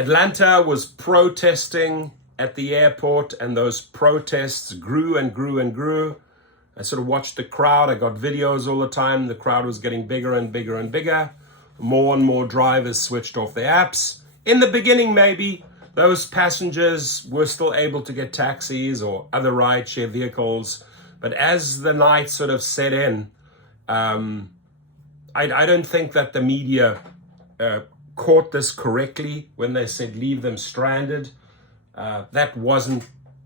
Atlanta was protesting at the airport, and those protests grew and grew and grew. I sort of watched the crowd. I got videos all the time. The crowd was getting bigger and bigger and bigger. More and more drivers switched off their apps. In the beginning, maybe those passengers were still able to get taxis or other rideshare vehicles. But as the night sort of set in, I don't think that the media caught this correctly when they said leave them stranded. That wasn't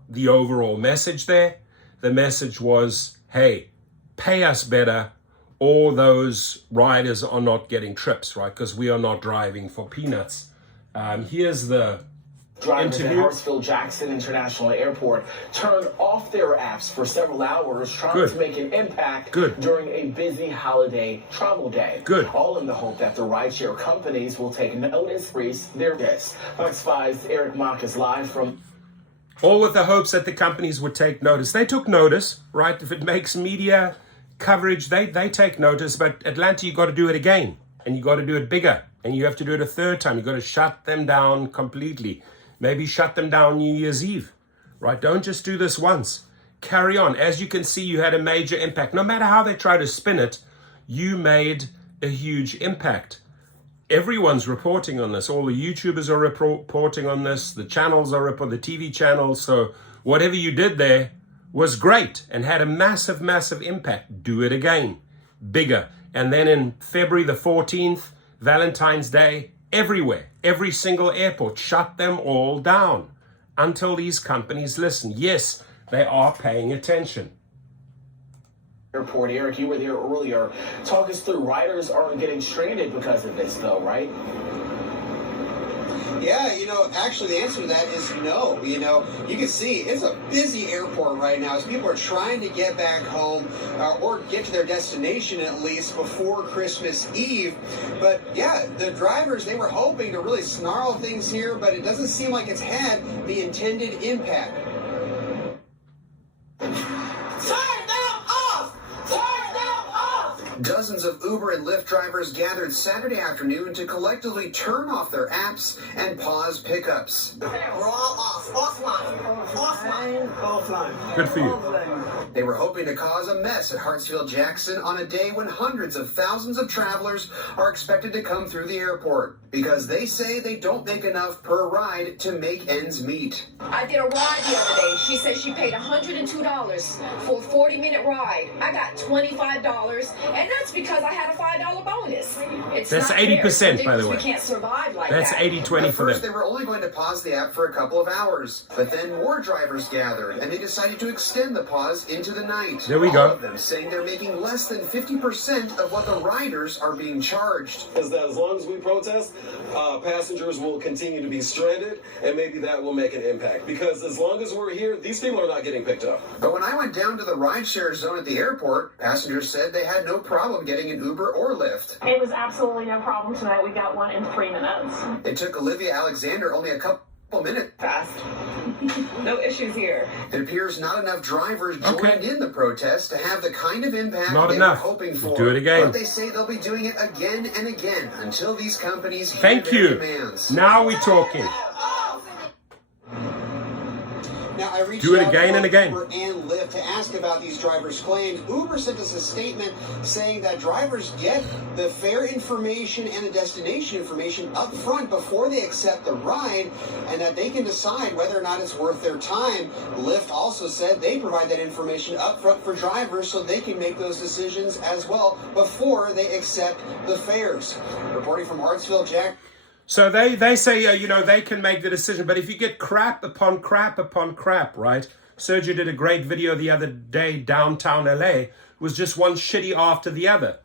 the overall message there. The message was, hey, pay us better, or those riders are not getting trips, right? Because we are not driving for peanuts. Here's the Drivers at interview. Hartsfield-Jackson International Airport turned off their apps for several hours trying to make an impact during a busy holiday travel day. All in the hope that the rideshare companies will take notice, freeze their guests. Fox 5's Eric Mock is live from... All with the hopes that the companies would take notice. They took notice, right? If it makes media coverage, they take notice. But Atlanta, you got to do it again. And you got to do it bigger. And you have to do it a third time. You got to shut them down completely. Maybe shut them down New Year's Eve, right? Don't just do this once. Carry on. As you can see, you had a major impact. No matter how they try to spin it, you made a huge impact. Everyone's reporting on this. All the YouTubers are reporting on this. The channels are reporting, the TV channels. So whatever you did there was great and had a massive, massive impact. Do it again, bigger. And then in February the 14th, Valentine's Day, everywhere, every single airport, shut them all down until these companies listen. Yes, they are paying attention. Airport, Eric, you were there earlier. Talk us through, riders aren't getting stranded because of this, though, right? Yeah, actually the answer to that is no. You can see it's a busy airport right now as people are trying to get back home or get to their destination at least before Christmas Eve. But yeah, the drivers, they were hoping to really snarl things here, but it doesn't seem like it's had the intended impact. Dozens of Uber and Lyft drivers gathered Saturday afternoon to collectively turn off their apps and pause pickups. We're all off. Offline. Good for you. They were hoping to cause a mess at Hartsfield-Jackson on a day when hundreds of thousands of travelers are expected to come through the airport because they say they don't make enough per ride to make ends meet. I did a ride the other day. She said she paid $102 for a 40-minute ride. I got $25, and that's because I had a $5 bonus. That's 80%, by the way. We can't survive like that's that. 80-20 for them. At first, they were only going to pause the app for a couple of hours, but then more drivers gathered, and they decided to extend the pause into the night. There we go. All of them saying they're making less than 50% of what the riders are being charged. Is that as long as we protest, passengers will continue to be stranded, and maybe that will make an impact. Because as long as we're here, these people are not getting picked up. But when I went down to the rideshare zone at the airport, passengers said they had no problem getting an Uber or Lyft. It was absolutely no problem tonight. We got one in 3 minutes. It took Olivia Alexander only a couple minutes. Fast. No issues here. It appears not enough drivers joined in the protest to have the kind of impact they were hoping for. Do it again. But they say they'll be doing it again and again until these companies hear Thank their you. demands. Now we're talking. Now, I reached Do it out again to and again. Uber and Lyft to ask about these drivers' claims. Uber sent us a statement saying that drivers get the fare information and the destination information up front before they accept the ride, and that they can decide whether or not it's worth their time. Lyft also said they provide that information up front for drivers so they can make those decisions as well before they accept the fares. Reporting from Hartsfield-Jackson. So they say, they can make the decision. But if you get crap upon crap upon crap, right? Sergio did a great video the other day, downtown LA. It was just one shitty after the other.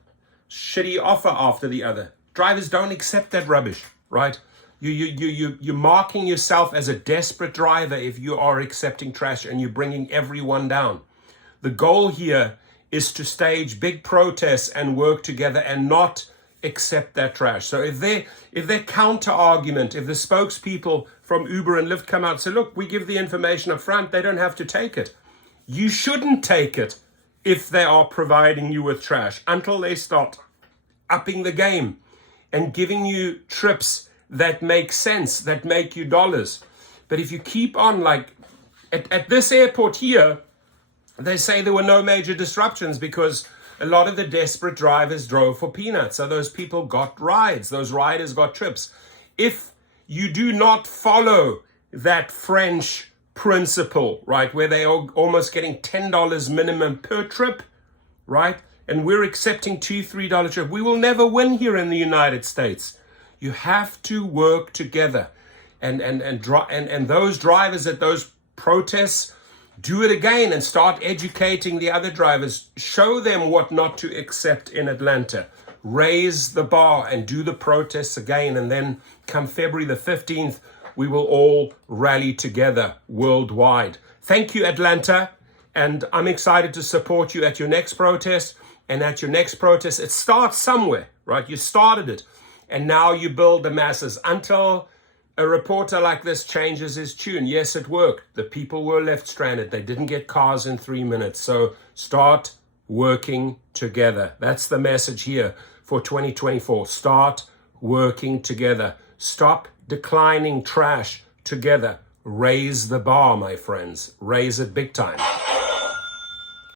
Shitty offer after the other. Drivers don't accept that rubbish, right? You're marking yourself as a desperate driver if you are accepting trash and you're bringing everyone down. The goal here is to stage big protests and work together and not accept that trash. So if their counter argument, if the spokespeople from Uber and Lyft come out and say, look, we give the information up front, they don't have to take it. You shouldn't take it if they are providing you with trash until they start upping the game and giving you trips that make sense, that make you dollars. But if you keep on, like at this airport here, they say there were no major disruptions because a lot of the desperate drivers drove for peanuts. So those people got rides, those riders got trips. If you do not follow that French principle, right, where they are almost getting $10 minimum per trip, right, and we're accepting $2, $3 trip, we will never win here in the United States. You have to work together. And those drivers at those protests, do it again and start educating the other drivers. Show them what not to accept in Atlanta. Raise the bar and do the protests again. And then come February the 15th, we will all rally together worldwide. Thank you, Atlanta. And I'm excited to support you at your next protest. And at your next protest, it starts somewhere, right? You started it. And now you build the masses until a reporter like this changes his tune. Yes, it worked. The people were left stranded. They didn't get cars in 3 minutes. So start working together. That's the message here for 2024. Start working together. Stop declining trash together. Raise the bar, my friends. Raise it big time.